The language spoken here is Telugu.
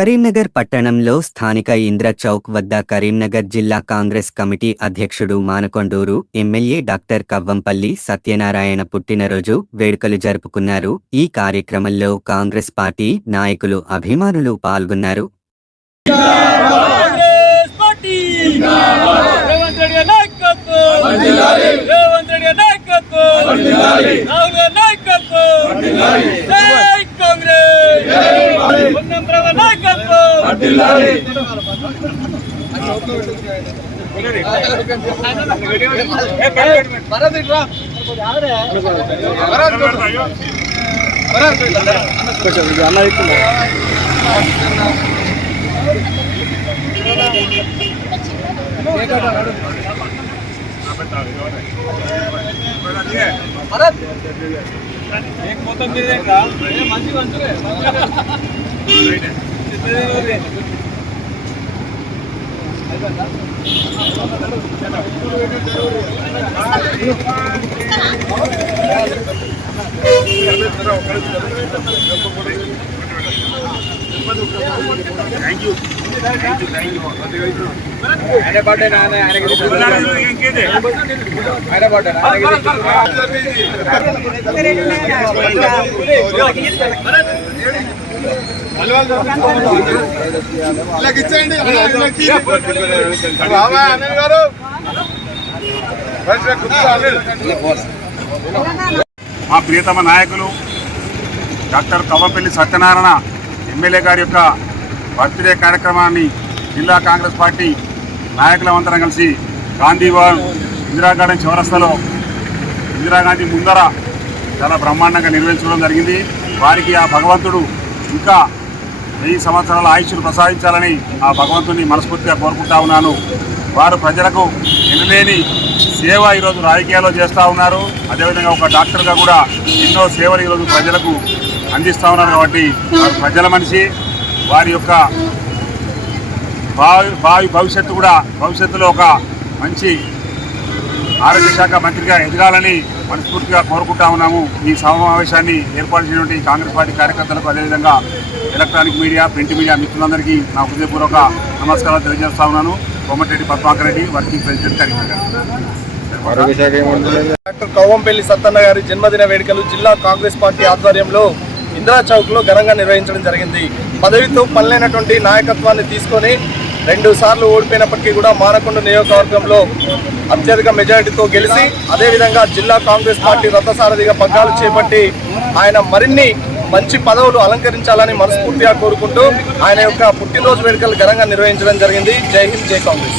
కరీంనగర్ పట్టణంలో స్థానిక ఇంద్ర చౌక్ వద్ద కరీంనగర్ జిల్లా కాంగ్రెస్ కమిటీ అధ్యక్షుడు మానకొండూరు ఎమ్మెల్యే డాక్టర్ కవ్వంపల్లి సత్యనారాయణ పుట్టినరోజు వేడుకలు జరుపుకున్నారు. ఈ కార్యక్రమంలో కాంగ్రెస్ పార్టీ నాయకులు అభిమానులు పాల్గొన్నారు. నాయకత్వం రేవంత్ రెడ్డి నాయకత్వం రాహుల్ గాంధీ నాయకత్వం జై కాంగ్రెస్ పొన్నం ప్రభ నాయకత్వం మొత్తం మీదేంటా మంచి మంచిగా ఆయన బర్త్డే నాన్న ఆయనకి ఆయన మా ప్రియతమ నాయకులు డాక్టర్ కవ్వపల్లి సత్యనారాయణ ఎమ్మెల్యే గారి యొక్క బర్త్డే కార్యక్రమాన్ని జిల్లా కాంగ్రెస్ పార్టీ నాయకులందరం కలిసి గాంధీభవన్ ఇందిరాగార్డెన్ చౌరస్తాలో ఇందిరాగాంధీ ముందర చాలా బ్రహ్మాండంగా నిర్వహించడం జరిగింది. వారికి ఆ భగవంతుడు ఇంకా వెయ్యి సంవత్సరాల ఆయుష్ను ప్రసాదించాలని ఆ భగవంతుని మనస్ఫూర్తిగా కోరుకుంటా ఉన్నాను. వారు ప్రజలకు ఎనలేని సేవ ఈరోజు రాజకీయాల్లో చేస్తూ ఉన్నారు. అదేవిధంగా ఒక డాక్టర్గా కూడా ఎన్నో సేవలు ఈరోజు ప్రజలకు అందిస్తూ ఉన్నారు కాబట్టి వారు ప్రజల మనిషి. వారి యొక్క భావి భావి భవిష్యత్తు కూడా భవిష్యత్తులో ఒక మంచి ఆరోగ్య శాఖ మంత్రిగా ఎదగాలని మనస్ఫూర్తిగా కోరుకుంటా ఉన్నాము. ఈ సమావేశాన్ని ఏర్పాటు చేసినటువంటి కాంగ్రెస్ పార్టీ కార్యకర్తలకు అదేవిధంగా ఎలక్ట్రానిక్ మీడియా ప్రింట్ మీడియా మిత్రులందరికీ నా హృదయపూర్వక నమస్కారాలు తెలియజేస్తా ఉన్నాను. Komatireddy Padmakar Reddy working president Karimnagar. Doctor Kavvampally Sattanna గారి జన్మదిన వేడుకలు జిల్లా కాంగ్రెస్ పార్టీ ఆధ్వర్యంలో ఇందిరా చౌక్లో ఘనంగా నిర్వహించడం జరిగింది. పదవితో పనిలేనటువంటి నాయకత్వాన్ని తీసుకొని రెండు సార్లు ఓడిపోయినప్పటికీ కూడా మానకొండ నియోజకవర్గంలో అత్యధిక మెజారిటీతో గెలిచి అదేవిధంగా జిల్లా కాంగ్రెస్ పార్టీ రథసారథిగా పగ్గాలు చేపట్టి ఆయన మరిన్ని మంచి పదవులు అలంకరించాలని మనస్ఫూర్తిగా కోరుకుంటూ ఆయన యొక్క పుట్టినరోజు వేడుకలు ఘనంగా నిర్వహించడం జరిగింది. జై హింద్ జై కాంగ్రెస్.